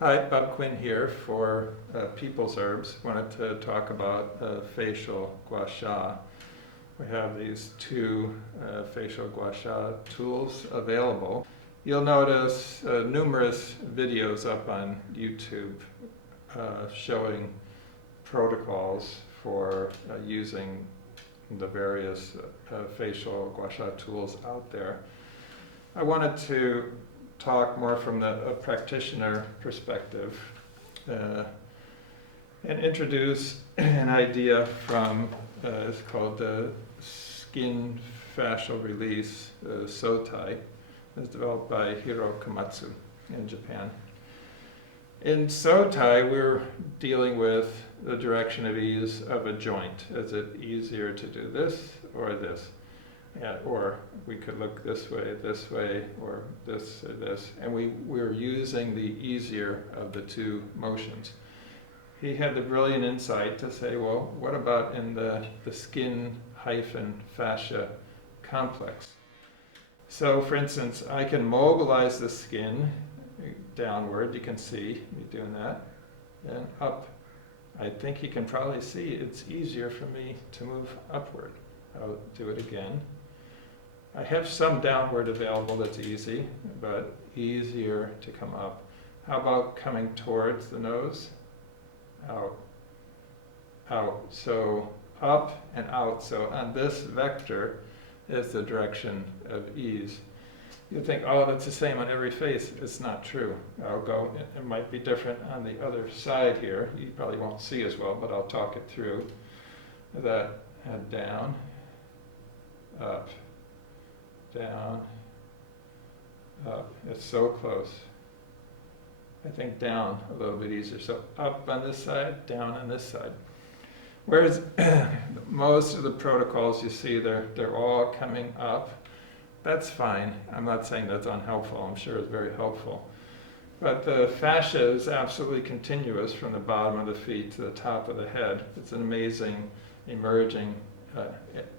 Hi, Bob Quinn here for People's Herbs. Wanted to talk about facial gua sha. We have these two facial gua sha tools available. You'll notice numerous videos up on YouTube showing protocols for using the various facial gua sha tools out there. I wanted to talk more from a practitioner perspective and introduce an idea from, it's called the skin fascial release, Sotai. It's developed by Hiro Komatsu in Japan. In Sotai, we're dealing with the direction of ease of a joint. Is it easier to do this or this? Yeah, or we could look this way, or this, and we're using the easier of the two motions. He had the brilliant insight to say, well, what about in the skin-fascia complex? So, for instance, I can mobilize the skin downward, you can see me doing that, and up. I think you can probably see it's easier for me to move upward. I'll do it again. I have some downward available that's easy, but easier to come up. How about coming towards the nose? Out, out. So up and out. So on this vector is the direction of ease. You think, oh, that's the same on every face. It's not true. I'll go, it might be different on the other side here. You probably won't see as well, but I'll talk it through. That and down, up, down, up. It's so close. I think down a little bit easier. So up on this side, down on this side. Whereas most of the protocols you see, they're all coming up. That's fine. I'm not saying that's unhelpful. I'm sure it's very helpful. But the fascia is absolutely continuous from the bottom of the feet to the top of the head. It's an amazing emerging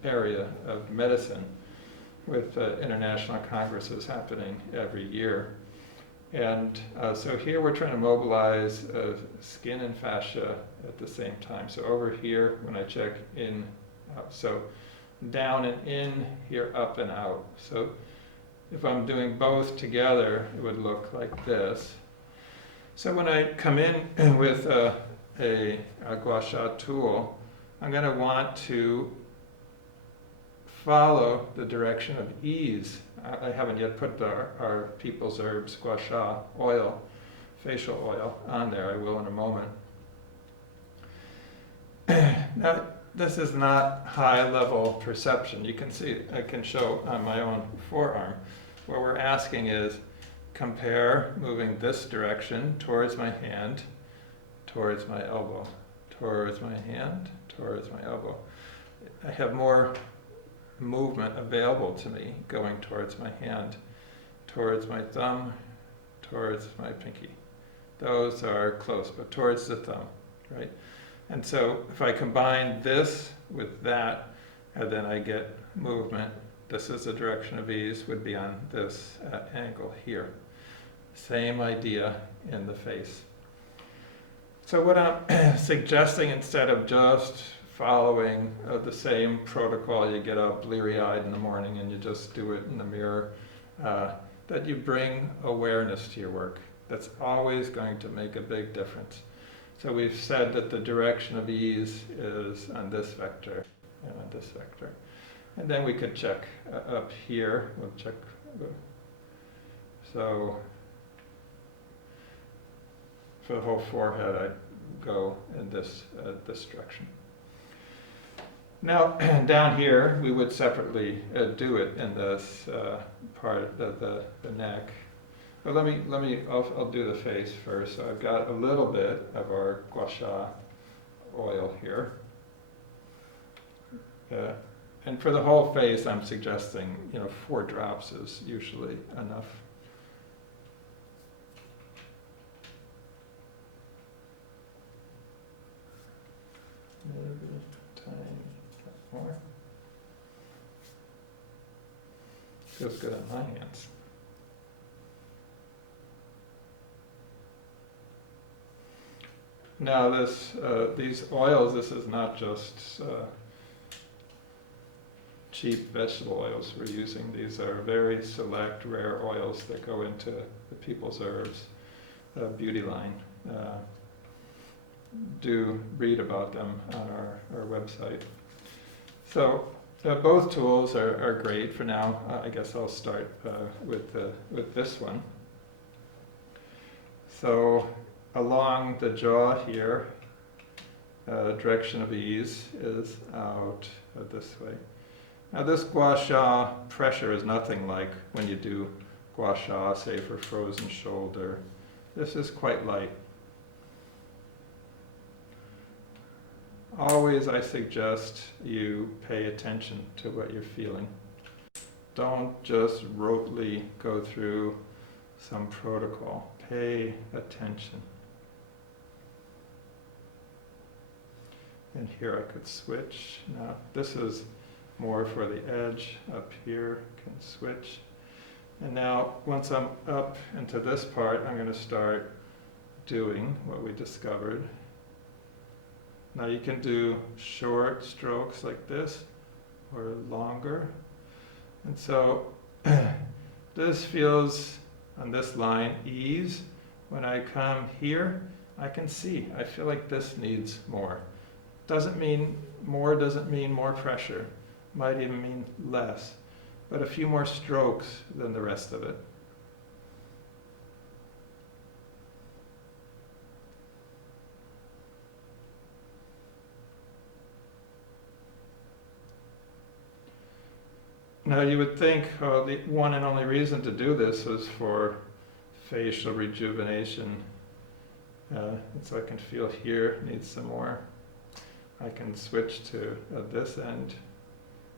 area of medicine, with international congresses happening every year. And so here we're trying to mobilize skin and fascia at the same time. So over here, when I check in, out. So down and in, here up and out. So if I'm doing both together, it would look like this. So when I come in with a gua sha tool, I'm going to want to follow the direction of ease. I haven't yet put our People's Herbs Gua Sha Oil, facial oil, on there. I will in a moment. Now, this is not high-level perception. You can see, I can show on my own forearm. What we're asking is, compare moving this direction towards my hand, towards my elbow, towards my hand, towards my elbow. I have more movement available to me going towards my hand, towards my thumb, towards my pinky. Those are close, but towards the thumb, right? And so if I combine this with that, and then I get movement, this is the direction of ease, would be on this angle here. Same idea in the face. So what I'm suggesting, instead of just following the same protocol, you get up bleary-eyed in the morning and you just do it in the mirror, that you bring awareness to your work. That's always going to make a big difference. So we've said that the direction of ease is on this vector and on this vector. And then we could check up here. We'll check. So for the whole forehead, I'd go in this direction. Now, down here, we would separately do it in this part of the neck. But I'll do the face first. So I've got a little bit of our Gua Sha oil here. And for the whole face, I'm suggesting, 4 drops is usually enough. Maybe a tiny bit more. Feels good on my hands. Now these oils, this is not just cheap vegetable oils we're using. These are very select, rare oils that go into the People's Herbs beauty line. Do read about them on our website. So both tools are great for now. I guess I'll start with this one. So along the jaw here, direction of ease is out this way. Now this Gua Sha Pressure is nothing like when you do Gua Sha, say for frozen shoulder. This is quite light. Always I suggest you pay attention to what you're feeling. Don't just rotely go through some protocol. Pay attention. And here I could switch. Now this is more for the edge. Up here can switch. And now once I'm up into this part, I'm going to start doing what we discovered. Now you can do short strokes like this or longer. And so this feels on this line ease. When I come here, I can see. I feel like this needs more. Doesn't mean more pressure. Might even mean less. But a few more strokes than the rest of it. Now you would think the one and only reason to do this was for facial rejuvenation. And so I can feel here needs some more. I can switch to this end,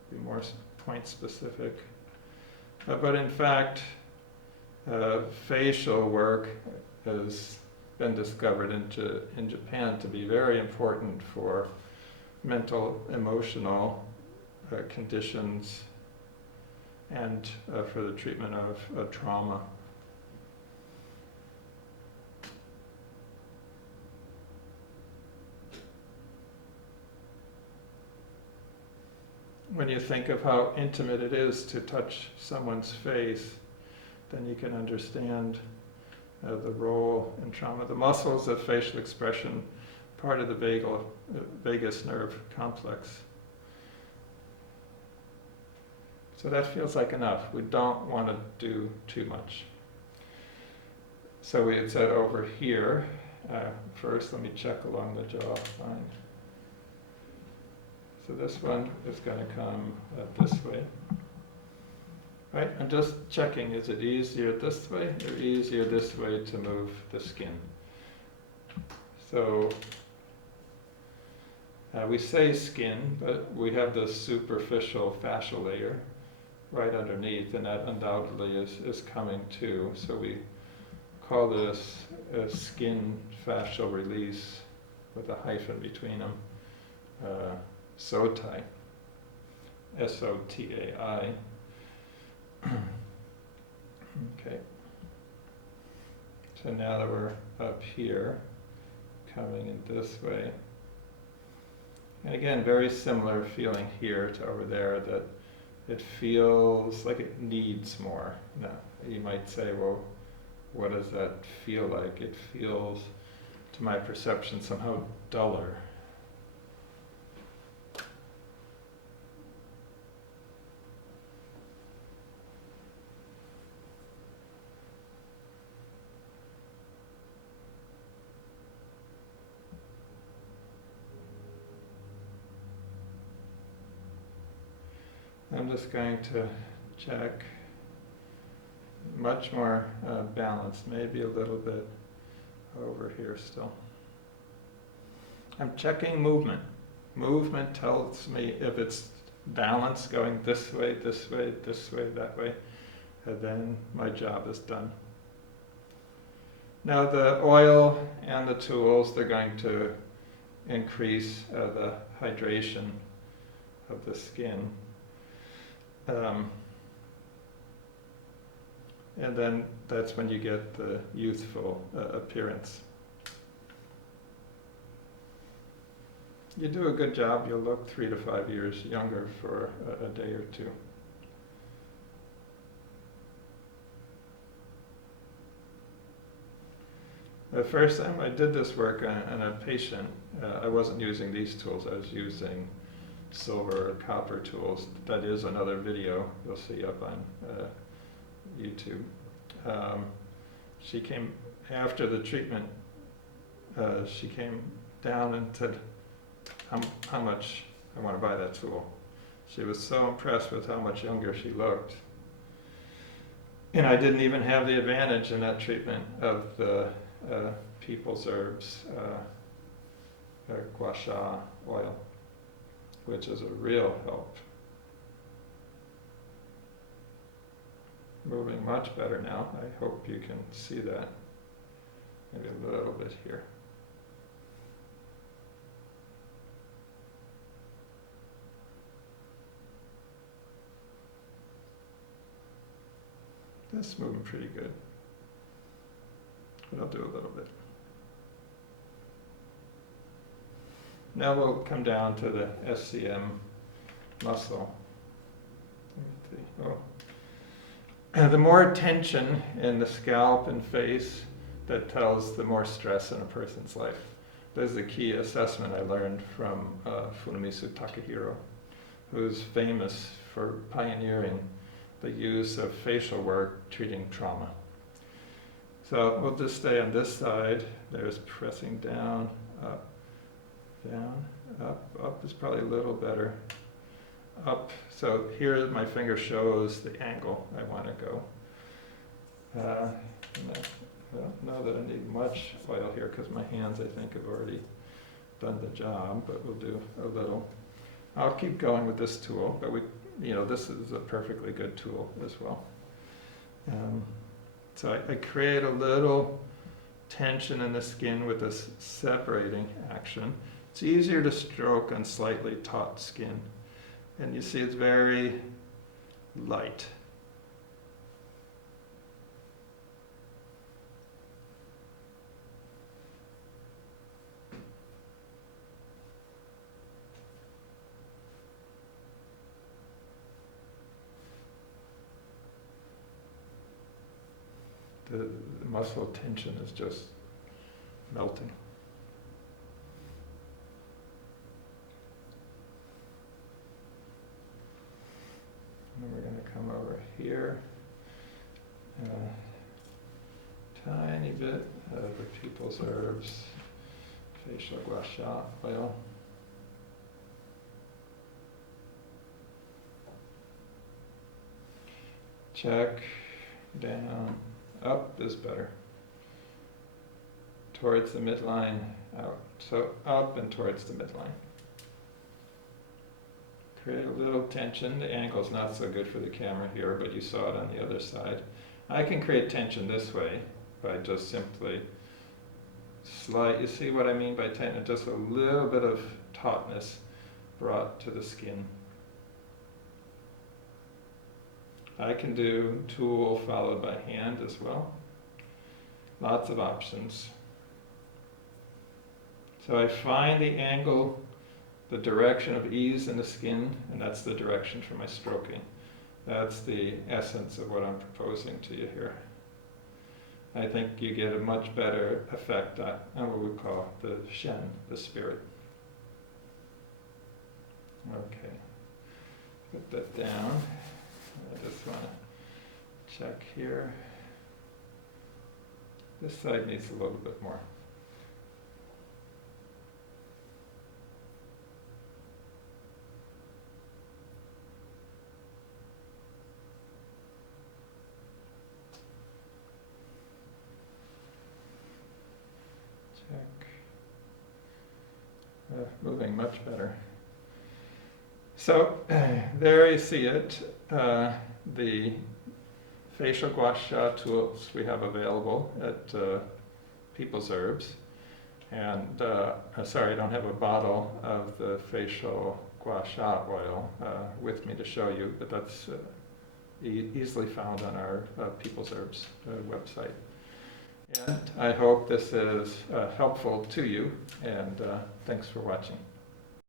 be more point specific. But in fact, facial work has been discovered in Japan to be very important for mental, emotional conditions and for the treatment of trauma. When you think of how intimate it is to touch someone's face, then you can understand the role in trauma. The muscles of facial expression, part of the vagus nerve complex. So that feels like enough. We don't want to do too much. So we had said over here, first let me check along the jawline. So this one is going to come this way. Right? I'm just checking, is it easier this way or easier this way to move the skin? So we say skin, but we have this superficial fascial layer right underneath, and that undoubtedly is coming too. So we call this a skin fascial release with a hyphen between them. SOTAI, S-O-T-A-I. Okay. So now that we're up here, coming in this way. And again, very similar feeling here to over there, that it feels like it needs more. Now, you might say, well, what does that feel like? It feels, to my perception, somehow duller. I'm just going to check, much more balanced, maybe a little bit over here still. I'm checking movement. Movement tells me if it's balance going this way, this way, this way, that way, and then my job is done. Now the oil and the tools, they're going to increase the hydration of the skin. And then that's when you get the youthful appearance. you do a good job, you'll look 3 to 5 years younger for a day or two. The first time I did this work on a patient, I wasn't using these tools, I was using silver or copper tools. That is another video you'll see up on YouTube. She came, after the treatment, she came down and said, how much I want to buy that tool. She was so impressed with how much younger she looked. And I didn't even have the advantage in that treatment of the People's Herbs Gua Sha Oil, which is a real help. Moving much better now. I hope you can see that. Maybe a little bit here. That's moving pretty good. But I'll do a little bit. Now we'll come down to the SCM muscle. The more tension in the scalp and face, that tells the more stress in a person's life. This is a key assessment I learned from Funamisu Takahiro, who's famous for pioneering the use of facial work treating trauma. So we'll just stay on this side. There's pressing down, up, down, up. Up is probably a little better. Up. So here my finger shows the angle I want to go. I don't know that I need much oil here because my hands, I think, have already done the job, but we'll do a little. I'll keep going with this tool, but this is a perfectly good tool as well. So I create a little tension in the skin with this separating action. It's easier to stroke on slightly taut skin. And you see it's very light. The muscle tension is just melting. And then we're going to come over here. Tiny bit of the People's Herbs Facial Gua Sha Oil. Check, down, up is better. Towards the midline, out. So up and towards the midline. Create a little tension. The angle's not so good for the camera here, but you saw it on the other side. I can create tension this way by just simply slide. You see what I mean by tension? Just a little bit of tautness brought to the skin. I can do tool followed by hand as well. Lots of options. So I find the angle, the direction of ease in the skin, and that's the direction for my stroking. That's the essence of what I'm proposing to you here. I think you get a much better effect on what we call the Shen, the spirit. Okay, put that down. I just want to check here. This side needs a little bit more. Check. Moving much better. So there you see it. The facial Gua Sha tools we have available at People's Herbs. And sorry, I don't have a bottle of the facial Gua Sha oil with me to show you, but that's easily found on our People's Herbs website. And I hope this is helpful to you, and thanks for watching.